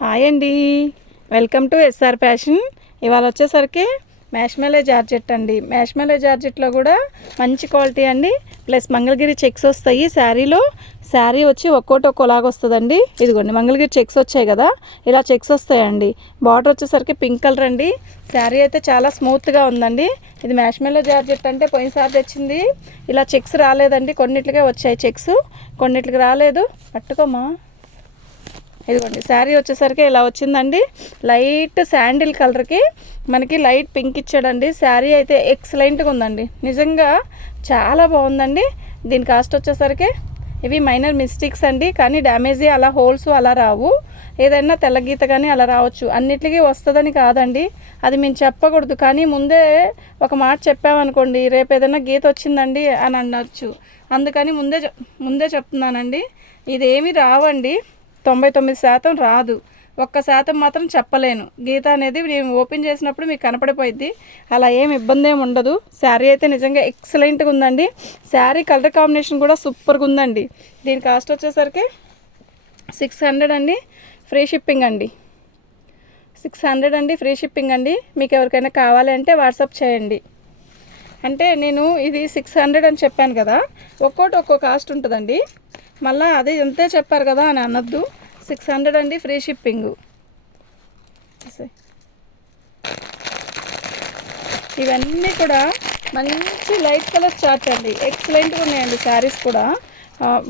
Hi అండి. Welcome to SR fashion ఇవాళ వచ్చేసరికి మ్యాష్మెలే జార్జెట్ అండి. మ్యాష్మెలే జార్జెట్లో కూడా మంచి క్వాలిటీ అండి. ప్లస్ మంగళగిరి చెక్స్ వస్తాయి. శారీలో శారీ వచ్చి ఒక్కోటి ఒక్కోలాగా వస్తుందండి. ఇదిగోండి మంగళగిరి చెక్స్ వచ్చాయి కదా. ఇలా చెక్స్ వస్తాయండి. బార్డర్ వచ్చేసరికి పింక్ కలర్ అండి. శారీ అయితే చాలా స్మూత్గా ఉందండి. ఇది మ్యాష్మెలో జార్జెట్ అంటే పోయినసారి తెచ్చింది. ఇలా చెక్స్ రాలేదండి. కొన్నిట్లుగా వచ్చాయి చెక్స్ కొన్నిట్లకి రాలేదు. పట్టుకోమా ఇదిగోండి శారీ వచ్చేసరికి ఇలా వచ్చిందండి. లైట్ శాండిల్ కలర్కి మనకి లైట్ పింక్ ఇచ్చాడండి. శారీ అయితే ఎక్సలెంట్గా ఉందండి. నిజంగా చాలా బాగుందండి. దీని కాస్ట్ వచ్చేసరికి ఇవి మైనర్ మిస్టేక్స్ అండి. కానీ డ్యామేజీ అలా హోల్స్ అలా రావు. ఏదైనా తెల్ల గీత కానీ అలా రావచ్చు. అన్నిటికీ వస్తుందని కాదండి. అది మేము చెప్పకూడదు. కానీ ముందే ఒక మాట చెప్పామనుకోండి రేపు ఏదైనా గీత వచ్చిందండి అని అనొచ్చు. అందుకని ముందే చెప్- ముందే చెప్తున్నానండి. ఇదేమి రావండి. తొంభై తొమ్మిది శాతం రాదు. ఒక్క శాతం మాత్రం చెప్పలేను. గీత అనేది నేను ఓపెన్ చేసినప్పుడు మీకు కనపడిపోయింది అలా ఏం ఇబ్బంది ఏమి ఉండదు. శారీ అయితే నిజంగా ఎక్సలెంట్గా ఉందండి. శారీ కలర్ కాంబినేషన్ కూడా సూపర్గా ఉందండి. దీని కాస్ట్ వచ్చేసరికి సిక్స్ హండ్రెడ్ అండి. ఫ్రీ షిప్పింగ్ అండి. సిక్స్ హండ్రెడ్ అండి ఫ్రీ షిప్పింగ్ అండి. మీకు ఎవరికైనా కావాలి అంటే వాట్సాప్ చేయండి. అంటే నేను ఇది సిక్స్ హండ్రెడ్ అని చెప్పాను కదా. ఒక్కోటి ఒక్కో కాస్ట్ ఉంటుందండి. మళ్ళీ అదే ఎంతే చెప్పారు కదా అని అనొద్దు. సిక్స్ హండ్రెడ్ అండి ఫ్రీ షిప్పింగ్. ఇవన్నీ కూడా మంచి లైట్ కలర్ చార్ట్ అండి. ఎక్సలెంట్గా ఉన్నాయండి శారీస్ కూడా.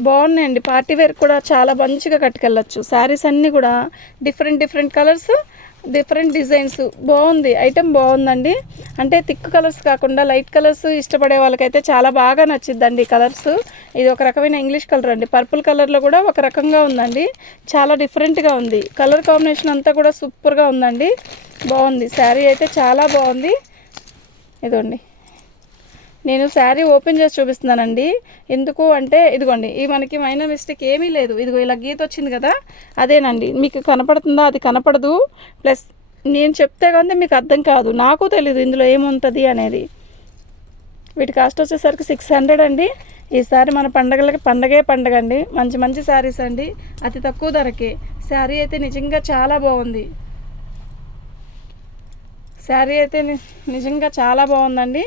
బాగున్నాయండి. పార్టీ వేర్ కూడా చాలా మంచిగా కట్టుకెళ్ళచ్చు. శారీస్ అన్నీ కూడా different different colours. Different designs బాగుంది. ఐటెం బాగుందండి. అంటే థిక్ కలర్స్ కాకుండా లైట్ కలర్స్ ఇష్టపడే వాళ్ళకైతే చాలా బాగా నచ్చిద్దండి కలర్స్ ఇది ఒక రకమైన ఇంగ్లీష్ కలర్ అండి. పర్పుల్ కలర్లో కూడా ఒక రకంగా ఉందండి. చాలా డిఫరెంట్గా ఉంది. కలర్ కాంబినేషన్ అంతా కూడా సూపర్గా ఉందండి. బాగుంది. శారీ అయితే చాలా బాగుంది. ఇదండి నేను శారీ ఓపెన్ చేసి చూపిస్తున్నానండి. ఎందుకు అంటే ఇదిగోండి ఈ మనకి మైనర్ మిస్టేక్ ఏమీ లేదు. ఇదిగో ఇలా గీత వచ్చింది కదా అదేనండి. మీకు కనపడుతుందా? అది కనపడదు. ప్లస్ నేను చెప్తే కానీ మీకు అర్థం కాదు. నాకు తెలీదు ఇందులో ఏముంటుంది అనేది. వీటి కాస్ట్ వచ్చేసరికి సిక్స్ హండ్రెడ్ అండి. ఈసారి మన పండగలకి పండగే పండగ అండి మంచి మంచి శారీస్ అండి. అతి తక్కువ ధరకే. శారీ అయితే నిజంగా చాలా బాగుంది. శారీ అయితే ని- నిజంగా చాలా బాగుందండి.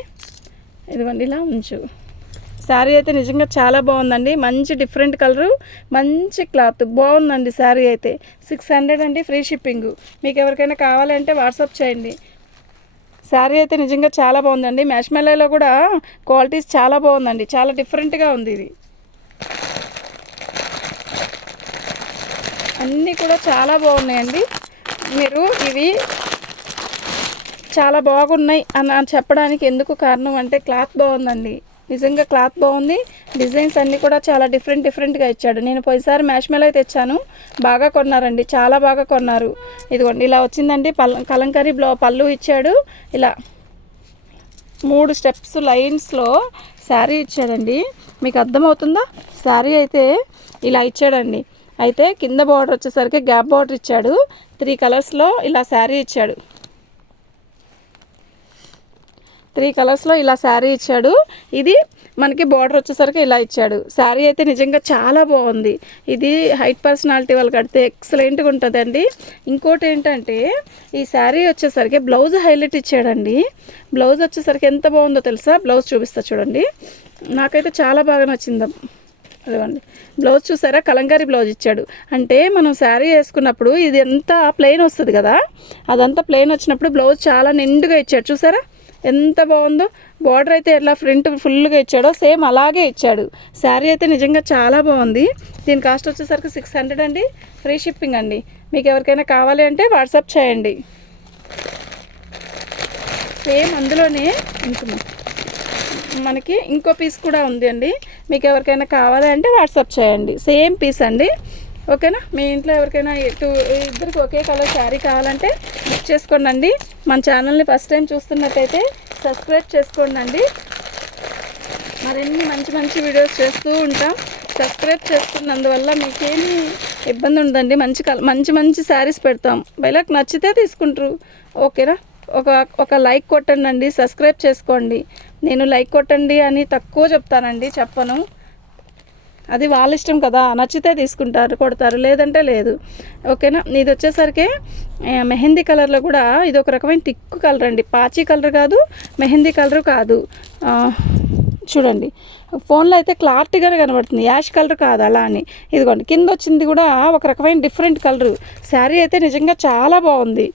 ఇదిగోండి ఇలా ఉంచు. శారీ అయితే నిజంగా చాలా బాగుందండి. మంచి డిఫరెంట్ కలరు మంచి క్లాత్. బాగుందండి శారీ అయితే. సిక్స్ హండ్రెడ్ అండి ఫ్రీ షిప్పింగ్. మీకు ఎవరికైనా కావాలంటే వాట్సాప్ చేయండి. శారీ అయితే నిజంగా చాలా బాగుందండి. మ్యాష్మెల్లో కూడా క్వాలిటీస్ చాలా బాగుందండి. చాలా డిఫరెంట్గా ఉంది ఇది. అన్నీ కూడా చాలా బాగున్నాయండి. మీరు ఇవి చాలా బాగున్నాయి అని చెప్పడానికి ఎందుకు కారణం అంటే క్లాత్ బాగుందండి. నిజంగా క్లాత్ బాగుంది. డిజైన్స్ అన్నీ కూడా చాలా డిఫరెంట్ డిఫరెంట్గా ఇచ్చాడు. నేను పోయినసారి మ్యాష్మెల్ అయితే తెచ్చాను బాగా కొన్నారండి. చాలా బాగా కొన్నారు. ఇదిగోండి ఇలా వచ్చిందండి. పల్ కలంకరీ బ్లౌ పళ్ళు ఇచ్చాడు. ఇలా మూడు స్టెప్స్ లైన్స్లో శారీ ఇచ్చాడండి. మీకు అర్థమవుతుందా? శారీ అయితే ఇలా ఇచ్చాడండి. అయితే కింద బార్డర్ వచ్చేసరికి గ్యాప్ బార్డర్ ఇచ్చాడు. త్రీ కలర్స్లో ఇలా శారీ ఇచ్చాడు. త్రీ కలర్స్లో ఇలా శారీ ఇచ్చాడు. ఇది మనకి బార్డర్ వచ్చేసరికి ఇలా ఇచ్చాడు. శారీ అయితే నిజంగా చాలా బాగుంది. ఇది హైట్ పర్సనాలిటీ వాళ్ళు కడితే ఎక్సలెంట్గా ఉంటుందండి. ఇంకోటి ఏంటంటే ఈ శారీ వచ్చేసరికి బ్లౌజ్ హైలైట్ ఇచ్చాడండి. బ్లౌజ్ వచ్చేసరికి ఎంత బాగుందో తెలుసా? బ్లౌజ్ చూపిస్తా చూడండి. నాకైతే చాలా బాగా నచ్చింది. అదిగోండి. బ్లౌజ్ చూసారా? కలంకారీ బ్లౌజ్ ఇచ్చాడు. అంటే మనం శారీ వేసుకున్నప్పుడు ఇది ఎంత ప్లెయిన్ వస్తుంది కదా? అదంతా ప్లెయిన్ వచ్చినప్పుడు బ్లౌజ్ చాలా నిండుగా ఇచ్చాడు. చూసారా? ఎంత బాగుందో. బార్డర్ అయితే ఎట్లా ఫ్రంట్ ఫుల్గా ఇచ్చాడో సేమ్ అలాగే ఇచ్చాడు. శారీ అయితే నిజంగా చాలా బాగుంది. దీని కాస్ట్ వచ్చేసరికి సిక్స్ హండ్రెడ్ అండి. ఫ్రీ షిప్పింగ్ అండి. మీకు ఎవరికైనా కావాలి అంటే వాట్సాప్ చేయండి. సేమ్ అందులోనే ఉంటున్నాం మనకి ఇంకో పీస్ కూడా ఉంది అండి. మీకు ఎవరికైనా కావాలి అంటే వాట్సాప్ చేయండి. సేమ్ పీస్ అండి. ఓకేనా? మీ ఇంట్లో ఎవరికైనా టూ ఇద్దరికి ఒకే కలర్ శారీ కావాలంటే బుక్ చేసుకోండి మన ఛానల్ని ఫస్ట్ టైం చూస్తున్నట్టయితే సబ్స్క్రైబ్ చేసుకోండి మరిన్ని మంచి మంచి వీడియోస్ చేస్తూ ఉంటాం. సబ్స్క్రైబ్ చేసుకున్నందువల్ల మీకేమీ ఇబ్బంది ఉండదండి. మంచి కల మంచి మంచి శారీస్ పెడతాం. వీళ్ళకి నచ్చితే తీసుకుంటారు. ఓకేనా? ఒక ఒక లైక్ కొట్టండి సబ్స్క్రైబ్ చేసుకోండి. నేను లైక్ కొట్టండి అని తక్కువ చెప్తానండి చెప్పను. అది వాళ్ళ ఇష్టం కదా నచ్చితే తీసుకుంటారు కొడతారు లేదంటే లేదు. ఓకేనా? ఇది వచ్చేసరికి మెహందీ కలర్లో కూడా ఇది ఒక రకమైన టిక్కు కలర్ అండి. పాచి కలర్ కాదు మెహందీ కలర్ కాదు. చూడండి. ఫోన్లో అయితే క్లారిటీగానే కనబడుతుంది. యాష్ కలర్ కాదు అలా అని. ఇదిగోండి కింద వచ్చింది కూడా ఒక రకమైన డిఫరెంట్ కలర్. శారీ అయితే నిజంగా చాలా బాగుంది.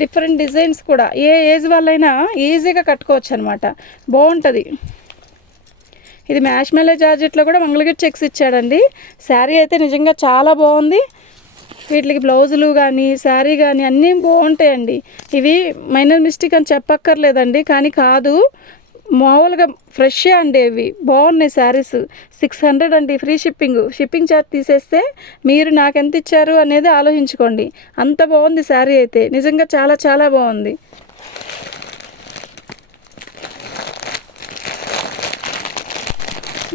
డిఫరెంట్ డిజైన్స్ కూడా. ఏ ఏజ్ వాళ్ళైనా ఈజీగా కట్టుకోవచ్చు అనమాట బాగుంటుంది. ఇది మ్యాష్ మెల్లే జార్జెట్లో కూడా మంగళగిరి చెక్స్ ఇచ్చాడండి. శారీ అయితే నిజంగా చాలా బాగుంది. వీటికి బ్లౌజులు కానీ శారీ కానీ అన్నీ బాగుంటాయండి. ఇవి మైనర్ మిస్టేక్ అని చెప్పక్కర్లేదండి కానీ కాదు. మామూలుగా ఫ్రెష్ అండి ఇవి. బాగున్నాయి శారీస్. సిక్స్ హండ్రెడ్ అండి ఫ్రీ షిప్పింగ్. షిప్పింగ్ ఛార్జ్ తీసేస్తే మీరు నాకు ఎంత ఇచ్చారు అనేది ఆలోచించుకోండి. అంత బాగుంది శారీ అయితే. నిజంగా చాలా చాలా బాగుంది.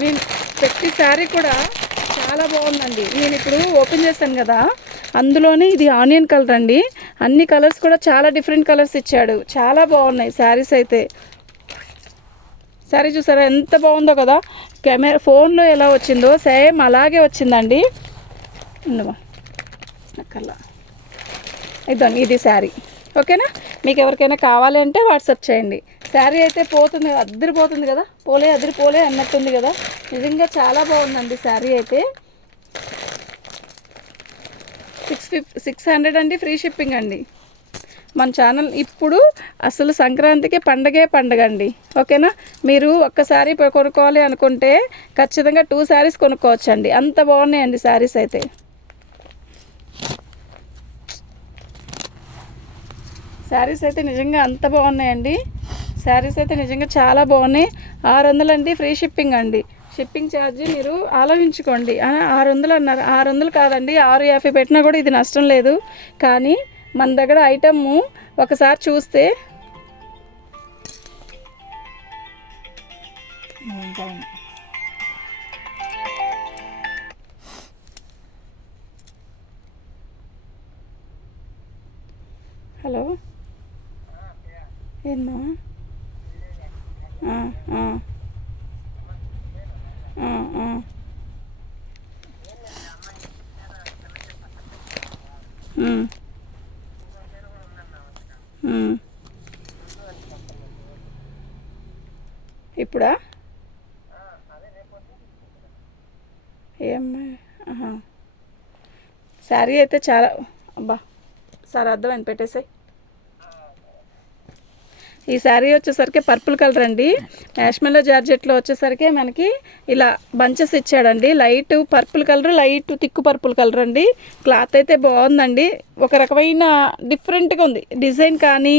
నేను పెట్టి శారీ కూడా చాలా బాగుందండి. నేను ఇప్పుడు ఓపెన్ చేశాను కదా అందులోనే ఇది ఆనియన్ కలర్ అండి. అన్ని కలర్స్ కూడా చాలా డిఫరెంట్ కలర్స్ ఇచ్చాడు. చాలా బాగున్నాయి శారీస్ అయితే. శారీ చూసారా ఎంత బాగుందో కదా. కెమెరా ఫోన్లో ఎలా వచ్చిందో సేమ్ అలాగే వచ్చిందండి. ఉండమా. ఇద్దాం ఇది శారీ. ఓకేనా? మీకు ఎవరికైనా కావాలి అంటే వాట్సాప్ చేయండి. శారీ అయితే పోతుంది అద్దరిపోతుంది కదా? పోలే అద్దరి పోలే అన్నట్టుంది కదా? నిజంగా చాలా బాగుందండి శారీ అయితే. సిక్స్ ఫిఫ్ సిక్స్ హండ్రెడ్ అండి ఫ్రీ షిప్పింగ్ అండి. మన ఛానల్ ఇప్పుడు అసలు సంక్రాంతికి పండగే పండగ అండి. ఓకేనా? మీరు ఒక్కసారి కొనుక్కోవాలి అనుకుంటే ఖచ్చితంగా టూ శారీస్ కొనుక్కోవచ్చు అండి అంత బాగున్నాయండి శారీస్ అయితే. శారీస్ అయితే నిజంగా అంత బాగున్నాయండి. శారీస్ అయితే నిజంగా చాలా బాగున్నాయి. ఆరు వందలు అండి ఫ్రీ షిప్పింగ్ అండి. షిప్పింగ్ ఛార్జ్ మీరు ఆలోచించుకోండి. ఆరు వందలు అన్నారు. ఆరు వందలు కాదండి ఆరు యాభై పెట్టినా కూడా ఇది నష్టం లేదు. కానీ మన దగ్గర ఐటమ్ము ఒకసారి చూస్తే హలో? ఏందా ఇప్పుడా? ఏమ్మా? ఆహా. శారీ అయితే చాలా అబ్బా సార్ అర్థమైంది పెట్టేసాయి. ఈ శారీ వచ్చేసరికి పర్పుల్ కలర్ అండి. యాష్మెల్లో జార్జెట్లో వచ్చేసరికి మనకి ఇలా బంచెస్ ఇచ్చాడండి. Light purple colour light thick purple colour అండి. క్లాత్ అయితే బాగుందండి. ఒక రకమైన డిఫరెంట్గా ఉంది. డిజైన్ కానీ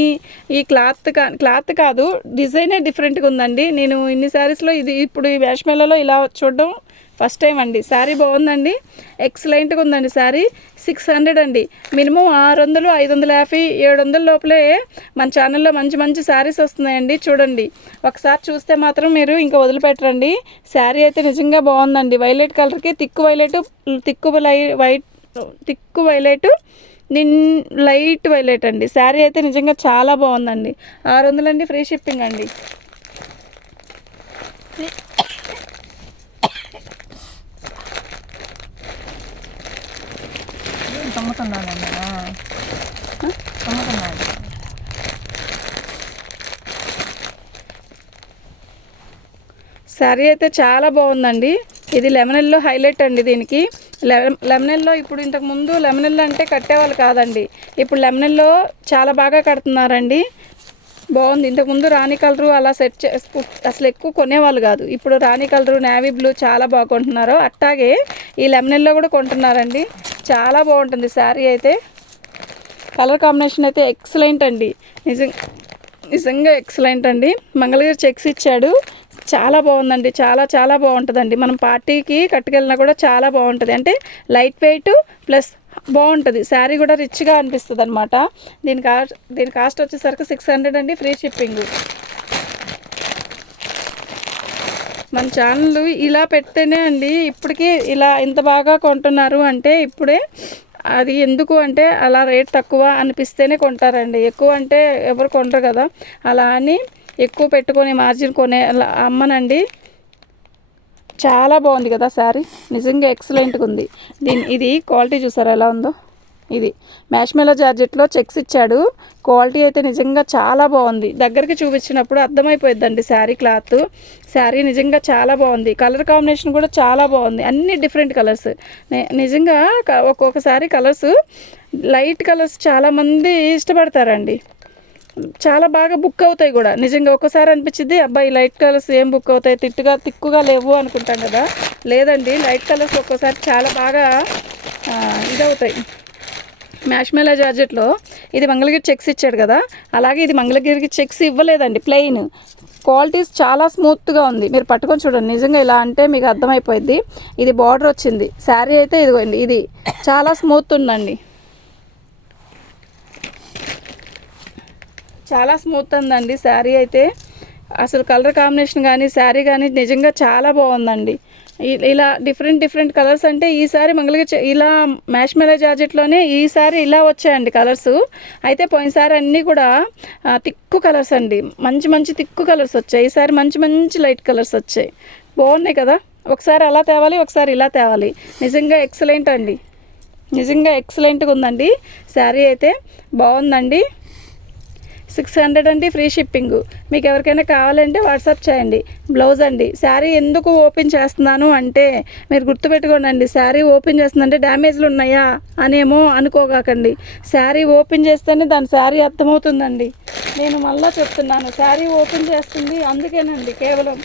ఈ క్లాత్ కా క్లాత్ కాదు డిజైనే డిఫరెంట్గా ఉందండి. నేను ఇన్ని శారీస్లో ఇది ఇప్పుడు ఈ యాష్మెల్లలో ఇలా చూడడం ఫస్ట్ టైం అండి. శారీ బాగుందండి. ఎక్సలెంట్గా ఉందండి శారీ సిక్స్ హండ్రెడ్ అండి. మినిమం ఆరు వందలు ఐదు వందల యాభై ఏడు వందల లోపలే మన ఛానల్లో మంచి మంచి శారీస్ వస్తున్నాయండి. చూడండి. ఒకసారి చూస్తే మాత్రం మీరు ఇంకా వదిలిపెట్టరండి. శారీ అయితే నిజంగా బాగుందండి. వైలెట్ కలర్కి తిక్కు వైలెట్ తిక్కు లై వైట్ తిక్కు వైలెట్ నిన్ లైట్ వైలెట్ అండి. శారీ అయితే నిజంగా చాలా బాగుందండి. ఆరు వందలండి ఫ్రీ షిప్పింగ్ అండి. తమ్ముతున్నానండి శారీ అయితే చాలా బాగుందండి. ఇది లెమనెల్లో హైలైట్ అండి దీనికి. లెమనెల్లో ఇప్పుడు ఇంతకుముందు లెమనెల్లో అంటే కట్టేవాళ్ళు కాదండి. ఇప్పుడు లెమనెల్లో చాలా బాగా కడుతున్నారండి. బాగుంది. ఇంతకుముందు రాణి కలరు అలా సెట్ చే అసలు ఎక్కువ కొనేవాళ్ళు కాదు. ఇప్పుడు రాణి కలరు నేవీ బ్లూ చాలా బాగా కొంటున్నారు. అట్టాగే ఈ లెమనెల్లో కూడా కొంటున్నారండి. చాలా బాగుంటుంది శారీ అయితే. కలర్ కాంబినేషన్ అయితే ఎక్సలెంట్ అండి. నిజం నిజంగా ఎక్సలెంట్ అండి. మంగళగిరి చెక్స్ ఇచ్చాడు. చాలా బాగుందండి. చాలా చాలా బాగుంటుందండి. మనం పార్టీకి కట్టుకెళ్ళినా కూడా చాలా బాగుంటుంది. అంటే లైట్ వెయిట్ ప్లస్ బాగుంటుంది. శారీ కూడా రిచ్గా అనిపిస్తుంది అనమాట దీని కాస్ట్ దీని కాస్ట్ వచ్చేసరికి సిక్స్ హండ్రెడ్ అండి ఫ్రీ షిప్పింగ్ మన ఛానల్ ఇలా పెడితేనే అండి ఇప్పటికీ ఇలా ఇంత బాగా కొంటున్నారు అంటే ఇప్పుడే అది ఎందుకు అంటే అలా రేట్ తక్కువ అనిపిస్తేనే కొంటారండి. ఎక్కువ అంటే ఎవరు కొంటారు కదా. అలా అని ఎక్కువ పెట్టుకొని మార్జిన్ కొనే అలా అమ్మనండి. చాలా బాగుంది కదా శారీ. నిజంగా ఎక్సలెంట్గా ఉంది దీని ఇది క్వాలిటీ చూసారా ఎలా ఉందో? ఇది మ్యాష్మెలో జార్జెట్లో చెక్స్ ఇచ్చాడు. క్వాలిటీ అయితే నిజంగా చాలా బాగుంది. దగ్గరికి చూపించినప్పుడు అర్థమైపోయిందండి శారీ క్లాత్. శారీ నిజంగా చాలా బాగుంది. కలర్ కాంబినేషన్ కూడా చాలా బాగుంది. అన్ని డిఫరెంట్ కలర్స్ నిజంగా ఒక్కొక్కసారి కలర్స్ లైట్ కలర్స్ చాలామంది ఇష్టపడతారండి. చాలా బాగా బుక్ అవుతాయి కూడా. నిజంగా ఒక్కసారి అనిపించింది అబ్బాయి లైట్ కలర్స్ ఏం బుక్ అవుతాయి? తిట్టుగా తిక్కుగా లేవు అనుకుంటాం కదా. లేదండి లైట్ కలర్స్ ఒక్కోసారి చాలా బాగా ఇదవుతాయి. మ్యాష్మెలా జార్జెట్లో ఇది మంగళగిరి చెక్స్ ఇచ్చాడు కదా. అలాగే ఇది మంగళగిరికి చెక్స్ ఇవ్వలేదండి ప్లెయిన్ క్వాలిటీస్ చాలా స్మూత్గా ఉంది. మీరు పట్టుకొని చూడండి నిజంగా ఇలా అంటే మీకు అర్థమైపోయింది ఇది బార్డర్ వచ్చింది. శారీ అయితే ఇదిగోండి ఇది చాలా స్మూత్ ఉందండి. చాలా స్మూత్ ఉందండి శారీ అయితే. అసలు కలర్ కాంబినేషన్ కానీ శారీ కానీ నిజంగా చాలా బాగుందండి. ఇలా డిఫరెంట్ డిఫరెంట్ కలర్స్ అంటే ఈసారి మంగళగిరి ఇలా మ్యాష్ మెలా జార్జెట్లోనే ఈసారి ఇలా వచ్చాయండి కలర్స్ అయితే పోయినసారి అన్నీ కూడా తిక్కు కలర్స్ అండి. మంచి మంచి తిక్కు కలర్స్ వచ్చాయి. ఈసారి మంచి మంచి లైట్ కలర్స్ వచ్చాయి. బాగున్నాయి కదా? ఒకసారి అలా తేవాలి ఒకసారి ఇలా తేవాలి. నిజంగా ఎక్సలెంట్ అండి. నిజంగా ఎక్సలెంట్గా ఉందండి. శారీ అయితే బాగుందండి. సిక్స్ హండ్రెడ్ అండి ఫ్రీ షిప్పింగ్. మీకు ఎవరికైనా కావాలంటే వాట్సాప్ చేయండి. బ్లౌజ్ అండి శారీ ఎందుకు ఓపెన్ చేస్తున్నాను అంటే మీరు గుర్తుపెట్టుకోండి శారీ ఓపెన్ చేస్తుందంటే డ్యామేజ్లు ఉన్నాయా అనేమో అనుకోగాకండి. శారీ ఓపెన్ చేస్తేనే దాని శారీ అర్థమవుతుందండి. నేను మళ్ళీ చెప్తున్నాను శారీ ఓపెన్ చేస్తుంది అందుకేనండి కేవలం.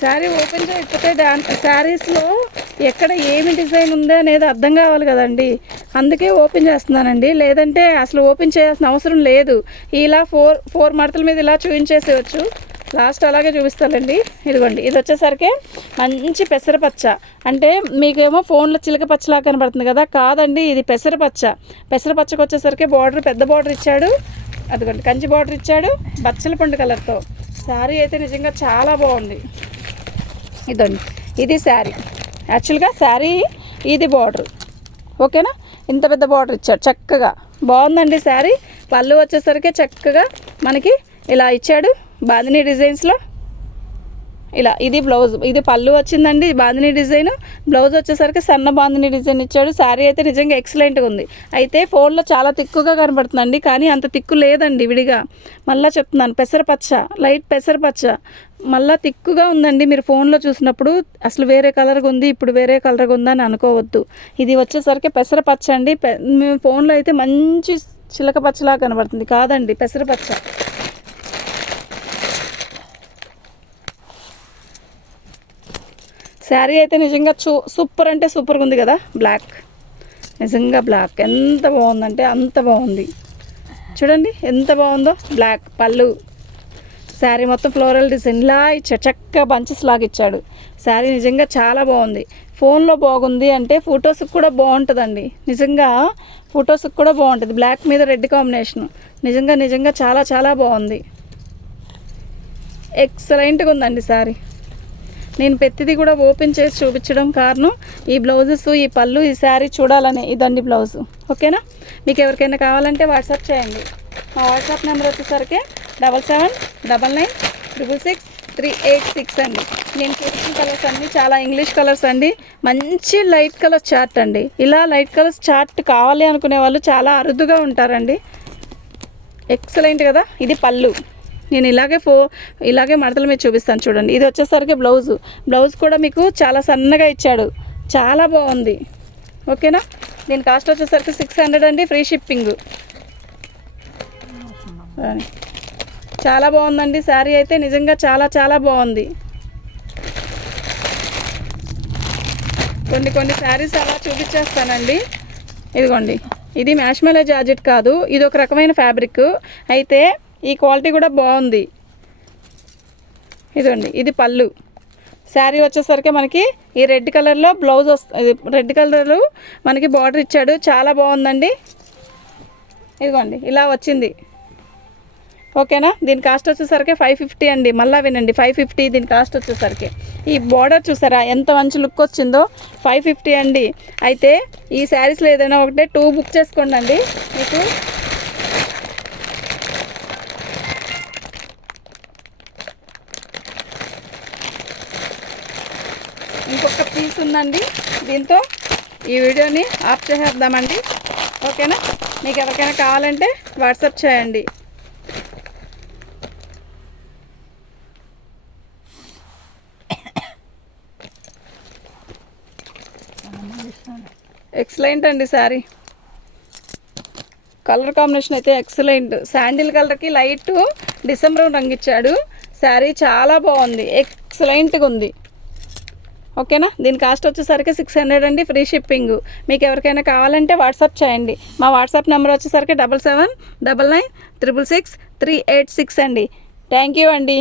శారీ ఓపెన్ చేయకపోతే దాంట్లో శారీస్లో ఎక్కడ ఏమి డిజైన్ ఉందో అనేది అర్థం కావాలి కదండి. అందుకే ఓపెన్ చేస్తున్నానండి. లేదంటే అసలు ఓపెన్ చేయాల్సిన అవసరం లేదు. ఇలా ఫోర్ ఫోర్ మడతల మీద ఇలా చూపించేసేయచ్చు లాస్ట్ అలాగే చూపిస్తానండి. ఇదిగోండి ఇది వచ్చేసరికి మంచి పెసరపచ్చ. అంటే మీకేమో ఫోన్లో చిలక పచ్చలా కనబడుతుంది కదా? కాదండి ఇది పెసరపచ్చ. పెసరపచ్చకు వచ్చేసరికి బార్డర్ పెద్ద బార్డర్ ఇచ్చాడు. అదిగోండి కంచి బార్డర్ ఇచ్చాడు. బచ్చల పండు కలర్తో. శారీ అయితే నిజంగా చాలా బాగుంది. ఇదండి. ఇది శారీ. యాక్చువల్గా శారీ ఇది బార్డర్. ఓకేనా? ఇంత పెద్ద బార్డర్ ఇచ్చాడు. చక్కగా. బాగుందండి శారీ. పళ్ళు వచ్చేసరికి చక్కగా మనకి ఇలా ఇచ్చాడు. బాందిని డిజైన్స్లో. ఇలా ఇది బ్లౌజ్ ఇది పళ్ళు వచ్చిందండి బాందిని డిజైన్. బ్లౌజ్ వచ్చేసరికి సన్న బాందిని డిజైన్ ఇచ్చాడు. శారీ అయితే నిజంగా ఎక్సలెంట్గా ఉంది. అయితే ఫోన్లో చాలా తిక్కుగా కనబడుతుందండి కానీ అంత తిక్కు లేదండి విడిగా. మళ్ళీ చెప్తున్నాను పెసరపచ్చ లైట్ పెసరపచ్చ. మళ్ళీ తిక్కుగా ఉందండి మీరు ఫోన్లో చూసినప్పుడు. అసలు వేరే కలర్గా ఉంది ఇప్పుడు వేరే కలర్గా ఉందని అనుకోవద్దు. ఇది వచ్చేసరికి పెసరపచ్చ అండి. పె- మేము ఫోన్లో అయితే మంచి చిలక పచ్చలా కనబడుతుంది. కాదండి పెసరపచ్చ. శారీ అయితే నిజంగా చూ సూపర్ అంటే సూపర్గా ఉంది కదా? బ్లాక్ నిజంగా బ్లాక్ ఎంత బాగుందంటే అంత బాగుంది. చూడండి ఎంత బాగుందో? బ్లాక్ పళ్ళు. శారీ మొత్తం ఫ్లోరల్ డిజైన్ ఇలా ఇచ్చాడు చక్కగా బంచెస్ లాగా ఇచ్చాడు. శారీ నిజంగా చాలా బాగుంది. ఫోన్లో బాగుంది అంటే ఫొటోస్కి కూడా బాగుంటుందండి. నిజంగా ఫొటోస్కి కూడా బాగుంటుంది. బ్లాక్ మీద రెడ్ కాంబినేషన్ నిజంగా నిజంగా చాలా చాలా బాగుంది. ఎక్సలెంట్గా ఉందండి శారీ. నేను ప్రతిదీ కూడా ఓపెన్ చేసి చూపించడం కారణం ఈ బ్లౌజెస్ ఈ పళ్ళు ఈ శారీ చూడాలని ఇదండి బ్లౌజ్. ఓకేనా? మీకు ఎవరికైనా కావాలంటే వాట్సాప్ చేయండి. మా వాట్సాప్ నెంబర్ వచ్చేసరికి double seven double nine triple six three eight six అండి. నేను చూపించిన కలర్స్ అన్నీ చాలా ఇంగ్లీష్ కలర్స్ అండి. మంచి లైట్ కలర్ చార్ట్ అండి. ఇలా లైట్ కలర్స్ చార్ట్ కావాలి అనుకునే వాళ్ళు చాలా అరుదుగా ఉంటారండి. ఎక్సలెంట్ కదా? ఇది పళ్ళు. నేను ఇలాగే ఫో ఇలాగే మడతలు మీరు చూపిస్తాను చూడండి. ఇది వచ్చేసరికి బ్లౌజ్. బ్లౌజ్ కూడా మీకు చాలా సన్నగా ఇచ్చాడు. చాలా బాగుంది. ఓకేనా? దీని కాస్ట్ వచ్చేసరికి సిక్స్ హండ్రెడ్ అండి ఫ్రీ షిప్పింగ్. చాలా బాగుందండి. శారీ అయితే నిజంగా చాలా చాలా బాగుంది. కొన్ని కొన్ని శారీస్ అలా చూపించేస్తానండి. ఇదిగోండి. ఇది మ్యాష్మెలో జార్జెట్ కాదు. ఇది ఒక రకమైన ఫ్యాబ్రిక్. అయితే ఈ క్వాలిటీ కూడా బాగుంది. ఇదిగోండి ఇది పళ్ళు. శారీ వచ్చేసరికి మనకి ఈ రెడ్ కలర్లో బ్లౌజ్ వస్తుంది రెడ్ కలర్ మనకి బార్డర్ ఇచ్చాడు. చాలా బాగుందండి. ఇదిగోండి ఇలా వచ్చింది. ఓకేనా? దీని కాస్ట్ వచ్చేసరికి ఫైవ్ ఫిఫ్టీ అండి. మళ్ళీ వినండి ఫైవ్ ఫిఫ్టీ దీని కాస్ట్ వచ్చేసరికి. ఈ బార్డర్ చూసారా? ఎంత మంచి లుక్ వచ్చిందో. ఫైవ్ ఫిఫ్టీ అండి. అయితే ఈ శారీస్లో ఏదైనా ఒకటే టూ బుక్ చేసుకోండి అండి మీకు అయిపోతుందండి దీంతో ఈ వీడియోని ఆఫ్ చేసేద్దామండి. ఓకేనా? మీకు ఎవరికైనా కావాలంటే వాట్సాప్ చేయండి. ఎక్సలెంట్ అండి శారీ. కలర్ కాంబినేషన్ అయితే ఎక్సలెంట్ శాండిల్ కలర్కి లైట్ డిసెంబర్ రంగు ఇచ్చాడు. శారీ చాలా బాగుంది. ఎక్సలెంట్గా ఉంది. ఓకేనా? దీని కాస్ట్ వచ్చేసరికి సిక్స్ హండ్రెడ్ అండి ఫ్రీ షిప్పింగ్ మీకు ఎవరికైనా కావాలంటే వాట్సాప్ చేయండి. మా వాట్సాప్ నెంబర్ వచ్చేసరికి double seven double nine triple six three eight six అండి. థ్యాంక్ యూ అండి.